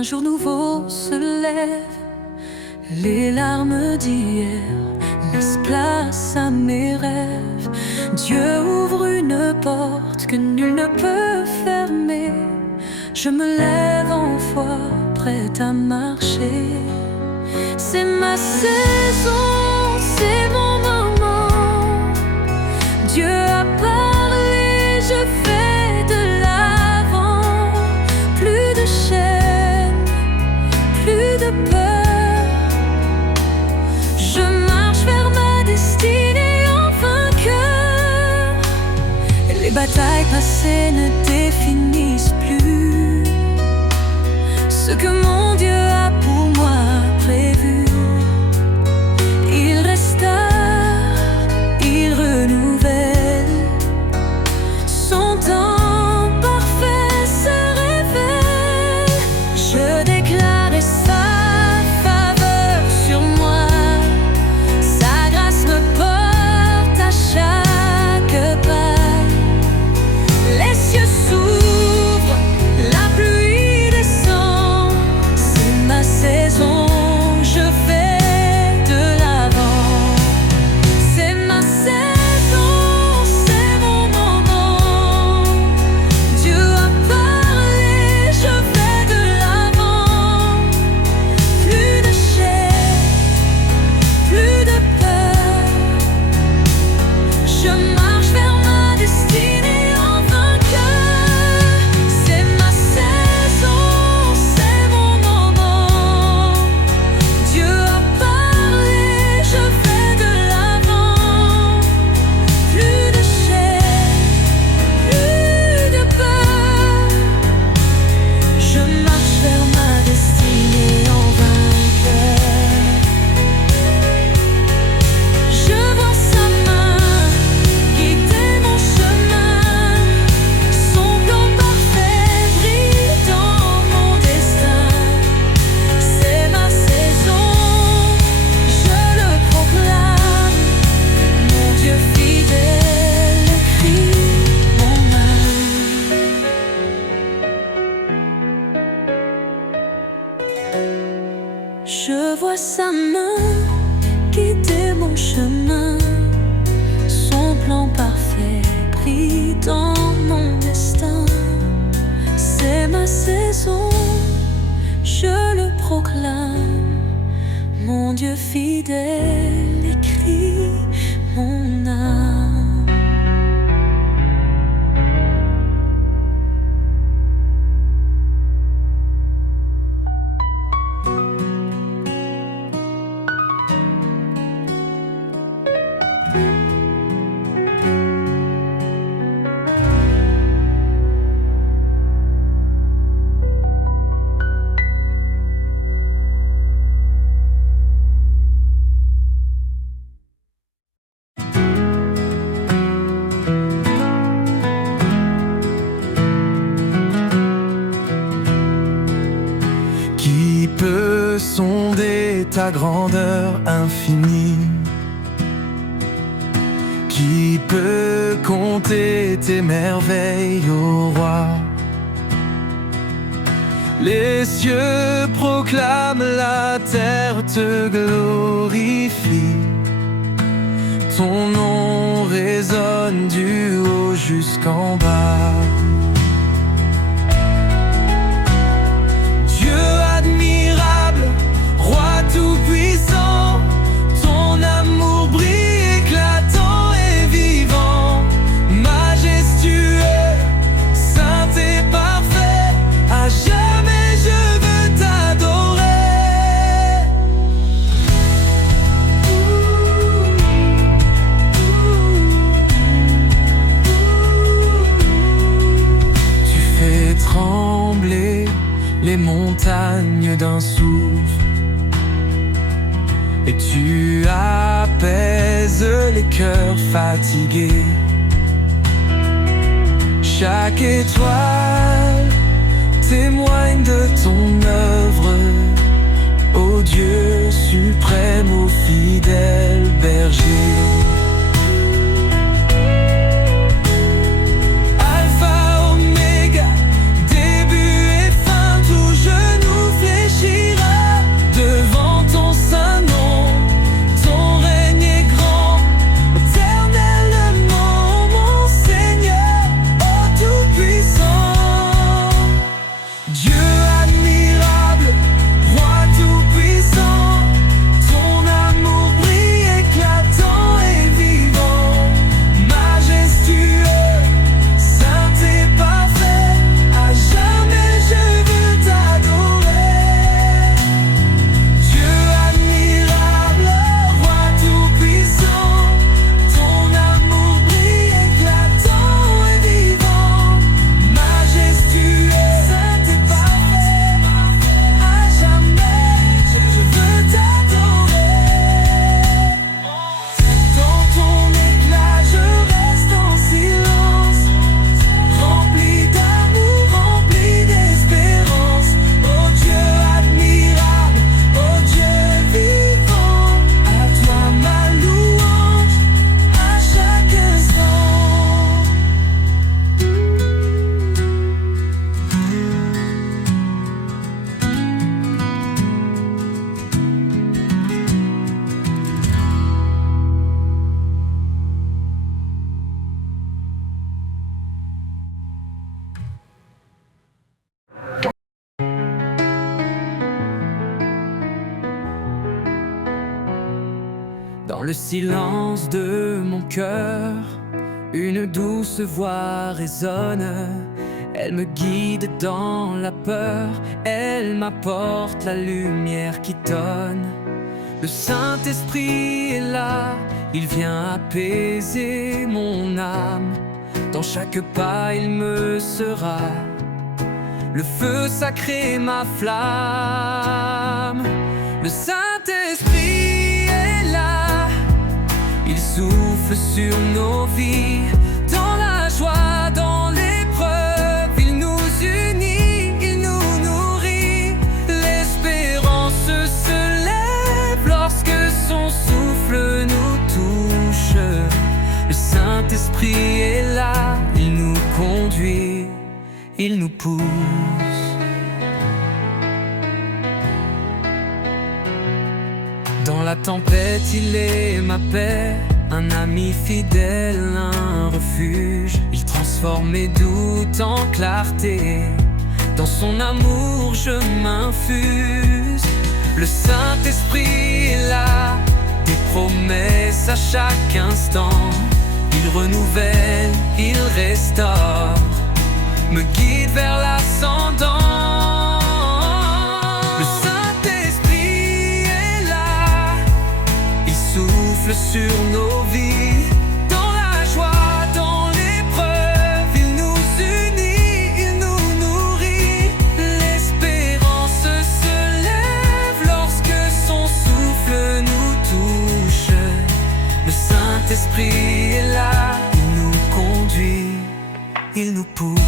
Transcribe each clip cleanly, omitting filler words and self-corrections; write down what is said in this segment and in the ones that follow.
un jour nouveau se lève. Les larmes d'hier laissent place à mes rêves. Dieu ouvre une porte que nul ne peut fermer. Je me lève en foi, prête à marcher. C'est ma saison, c'est mon moment. Dieu a parlé, je fais de l'avant. Plus de chaînes, plus de peur. Je marche vers ma destinée en vainqueur. Les batailles passées ne définissent plus ce que mon Dieu a pour moi prévu. Il restaure, il renouvelle. Son temps parfait se révèle. Je déclare sa faveur sur moi. Sa grâce me porte à chaque pas. Les cieux s'ouvrent, la pluie descend. C'est ma saison, je vais de l'avant. C'est ma saison, c'est mon moment. Dieu a parlé, je vais de l'avant. Plus de chair, plus de peur. Je marche vers ma destinée en vainqueur. C'est ma saison, c'est mon moment. Dieu a parlé, je vais de l'avant. Plus de chair, plus de peur. Je marche vers ma destinée en vainqueur. Je vois sa main guider mon chemin. Son plan parfait brille dans mon destin. C'est ma saison, je le proclame. Mon Dieu fidèle écrit mon âme. Je vois sa main guider mon chemin. Son plan parfait brille dans mon destin. C'est ma saison, je le proclame. Mon Dieu fidèle écrit mon âme. Qui peut sonder ta grandeur infinie? Qui peut compter tes merveilles, ô roi? Les cieux proclament, la terre te glorifie. Ton nom résonne du haut jusqu'en bas. Dieu admirable, roi tout-puissant, ton amour brille éclatant et vivant. Majestueux, saint et parfait, à jamais je veux t'adorer. Tu fais trembler les montagnes d'un souffle, et tu apaises les cœurs fatigués. Chaque étoile témoigne de ton œuvre, ô Dieu suprême, ô fidèle berger. Alpha, Oméga, début et fin, tout genou Dans le silence de mon cœur, une douce voix résonne. Elle me guide dans la peur, elle m'apporte la lumière qui donne. Le Saint-Esprit est là, il vient apaiser mon âme. Dans chaque pas il me sera le feu sacré, ma flamme. Le Saint-Esprit est là, il souffle sur nos vies. Dans la joie, dans l'épreuve, il nous unit, il nous nourrit. L'espérance se lève lorsque son souffle nous touche. Le Saint-Esprit est là, il nous conduit, il nous pousse. Dans la tempête, il est ma paix, un ami fidèle, un refuge. Il transforme mes doutes en clarté, dans son amour je m'infuse. Le Saint-Esprit est là, des promesses à chaque instant. Il renouvelle, il restaure, me guide vers l'ascendant. Le Saint-Esprit est là, il souffle sur nos vies. Dans la joie, dans l'épreuve, il nous unit, il nous nourrit. L'espérance se lève lorsque son souffle nous touche. Le Saint-Esprit est là, il nous conduit, il nous pousse.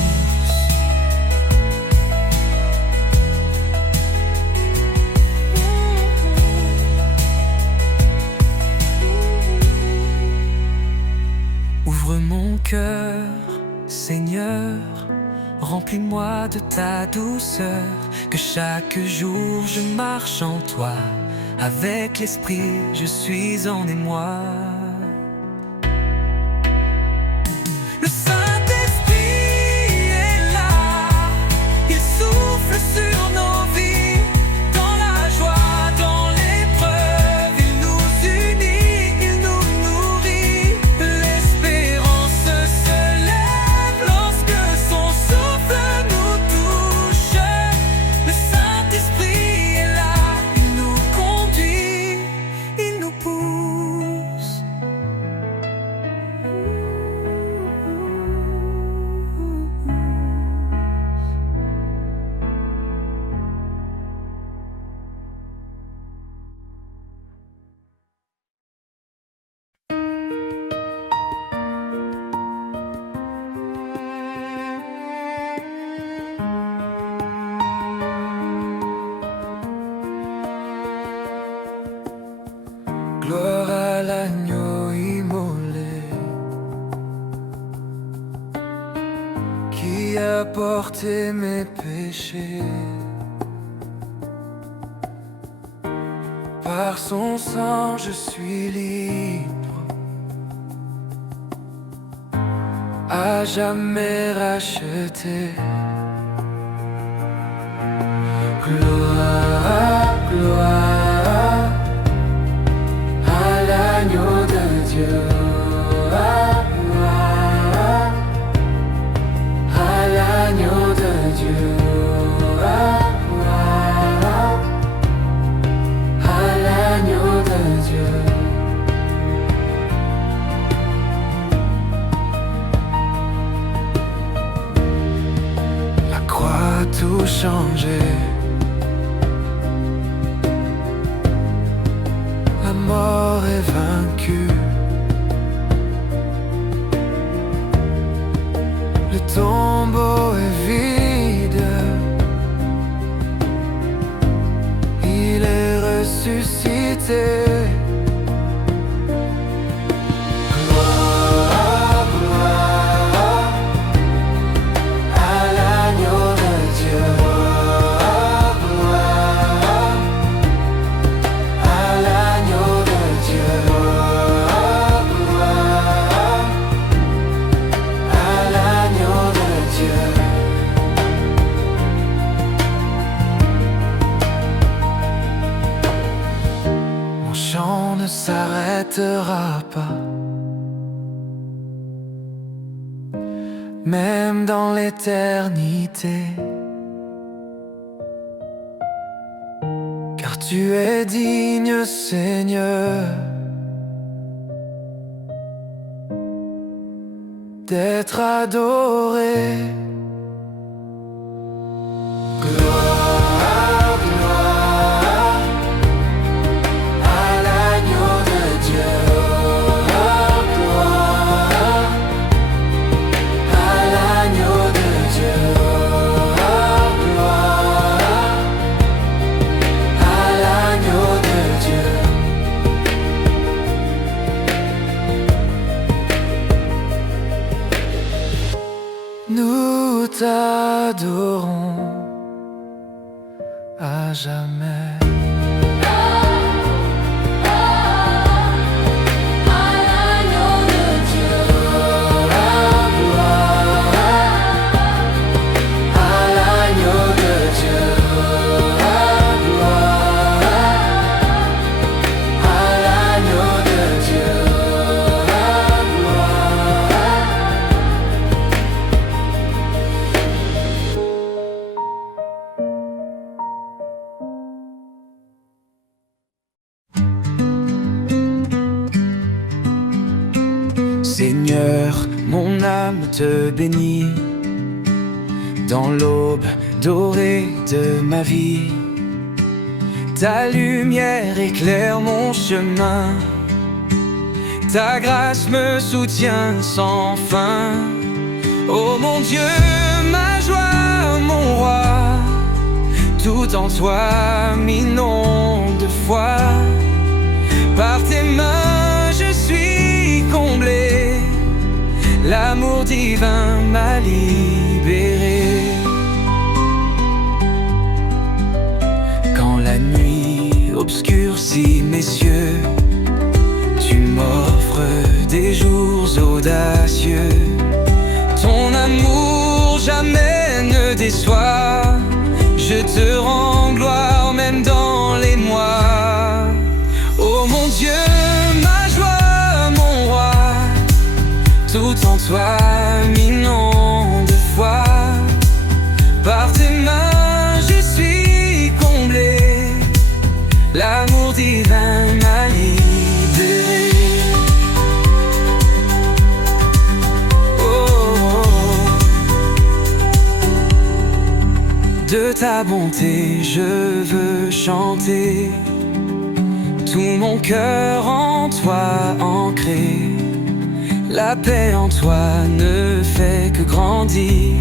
Ouvre mon cœur, Seigneur, remplis-moi de ta douceur. Que chaque jour je marche en toi, avec l'Esprit je suis en émoi. Le Saint-Esprit est là, il souffle sur nos vies. Dans la joie, dans l'épreuve, il nous unit, il nous nourrit. L'espérance se lève lorsque son souffle nous touche. Le Saint-Esprit est là, il nous conduit, il nous pousse. Gloire à l'agneau immolé, qui a porté mes péchés. Par son sang je suis libre, à jamais racheté. Gloire, gloire à l'agneau de Dieu. À l'agneau de Dieu. À l'agneau de Dieu. La croix a tout changé. La mort est vaincue. Le tombeau est vide. Il est ressuscité. Gloire, gloire à l'agneau de Dieu. Gloire à l'agneau de Dieu. Gloire à l'agneau de Dieu. Mon chant ne s'arrêtera pas. Même dans l'éternité, car tu es digne, Seigneur, d'être adoré. Gloire, gloire à l'agneau de Dieu. Gloire à l'agneau de Dieu. Gloire à l'agneau de Dieu. Nous t'adorons à jamais. Seigneur, mon âme te bénit. Dans l'aube dorée de ma vie, ta lumière éclaire mon chemin. Ta grâce me soutient sans fin. Oh mon Dieu, ma joie, mon roi, tout en toi m'inonde de foi. Par tes mains je suis comblé, l'amour divin m'a libéré. Quand la nuit obscurcit mes cieux, tu m'offres des jours audacieux. Ton amour jamais ne déçoit. Je te rends gloire même dans les mois. Oh mon Dieu, ma joie, mon roi, tout en toi m'inonde de foi. Par tes mains je suis comblé, l'amour divin m'a libéré. De ta bonté je veux chanter, tout mon cœur en toi ancré. La paix en toi ne fait que grandir.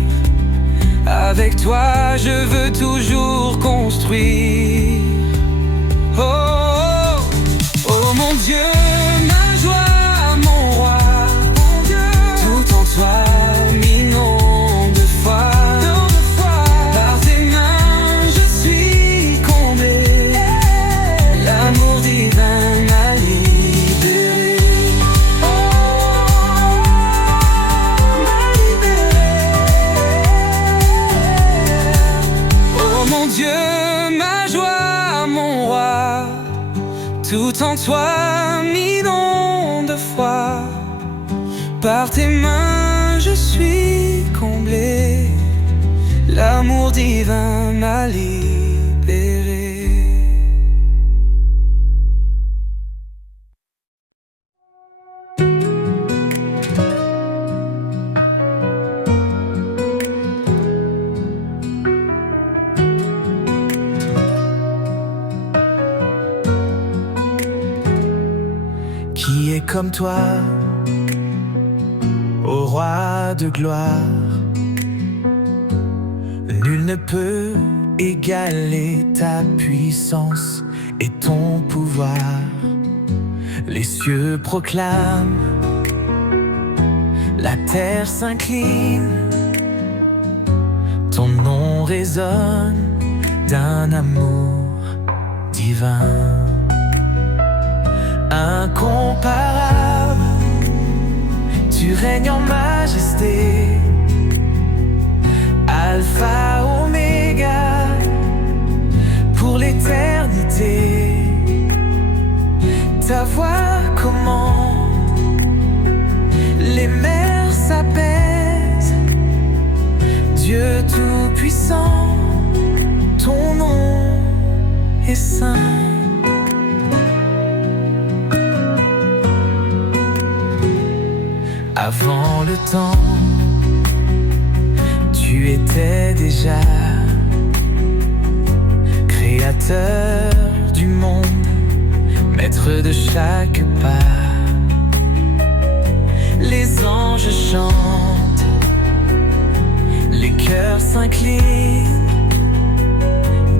Avec toi je veux toujours construire. Oh, oh, oh mon Dieu, ma joie, mon roi, tout en toi m'inonde de foi. Par tes mains je suis comblé, l'amour divin m'a libéré. Oh mon Dieu, ma joie, mon roi, tout en toi m'inonde de foi. Par tes mains je suis comblé, l'amour divin m'a libéré. Qui est comme toi, ô roi de gloire? Nul ne peut égaler ta puissance et ton pouvoir. Les cieux proclament, la terre s'incline. Ton nom résonne d'un amour divin. Incomparable, tu règnes en majesté. Alpha, Oméga, pour l'éternité. Ta voix commande, les mers s'apaisent. Dieu tout-puissant, ton nom est saint. Avant le temps, tu étais déjà créateur du monde, maître de chaque pas. Les anges chantent, les cœurs s'inclinent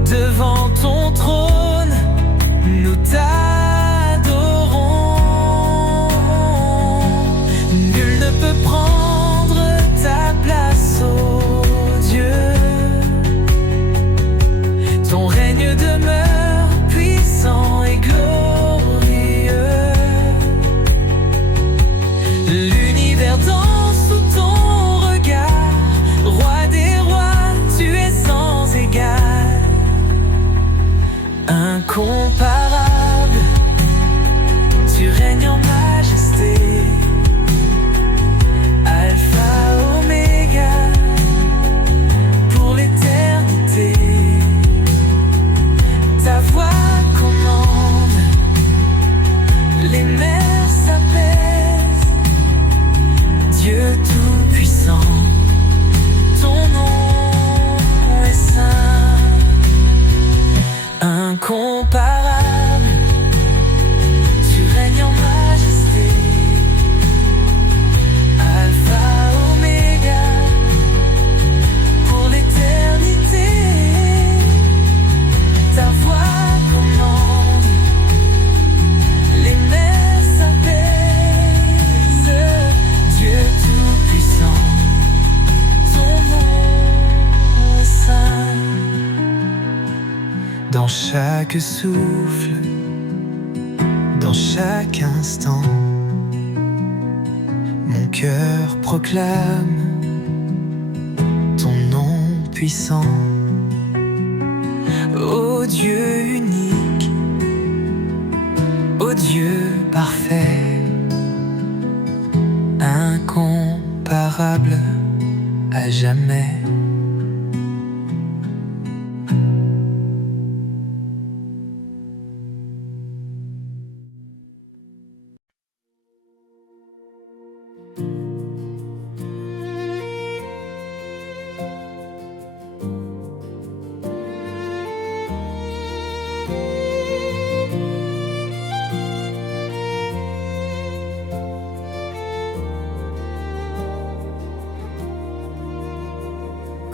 devant ton trône, nous t'adorons. Nul ne peut prendre ta place, ô Dieu. Ton règne demeure puissant et glorieux. L'univers danse sous ton regard. Roi des rois, tu es sans égal. Incomparable, tu règnes en majesté. Alpha, Oméga, pour l'éternité. Ta voix commande, les mers s'apaisent. Dieu tout-puissant, ton nom est saint. Incomparable, tu règnes en majesté. Alpha, Oméga, pour l'éternité. Ta voix commande, les mers s'apaisent. Dieu tout-puissant, ton nom est saint. Dans chaque souffle, dans chaque instant, mon cœur proclame ton nom puissant. Ô Dieu unique, ô Dieu parfait, incomparable à jamais.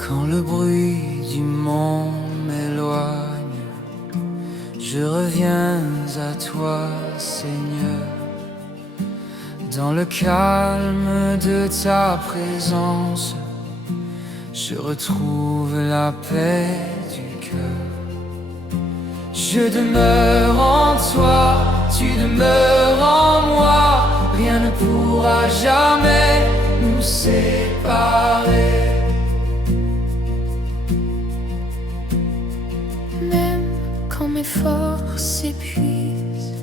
Quand le bruit du monde m'éloigne, je reviens à toi, Seigneur. Dans le calme de ta présence, je retrouve la paix du cœur. Je demeure en toi, tu demeures en moi. Rien ne pourra jamais nous séparer. Quand mes forces s'épuisent,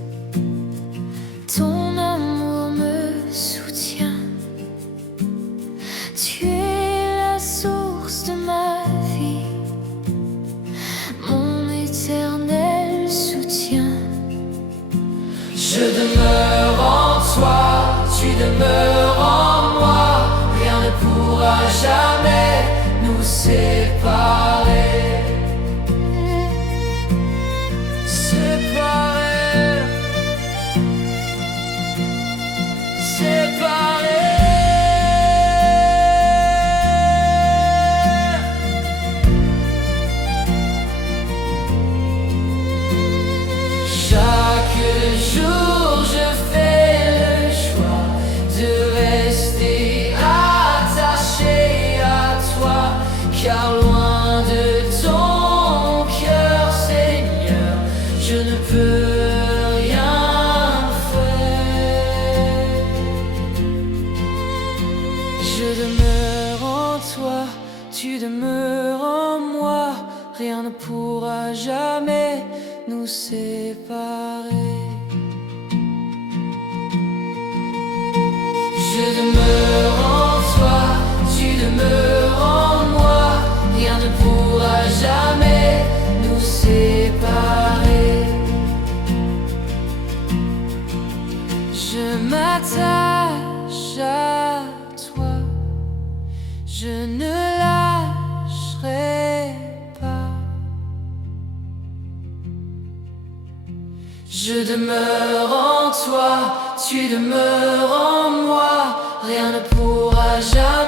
ton amour me soutient. Tu es la source de ma vie, mon éternel soutien. Je demeure en toi, tu demeures en moi. Rien ne pourra jamais nous séparer. Car loin de ton cœur, Seigneur, je ne peux rien faire. Je demeure en toi, tu demeures en moi. Rien ne pourra jamais nous séparer. Je m'attache à toi, je ne lâcherai pas. Je demeure en toi, tu demeures en moi, rien ne pourra jamais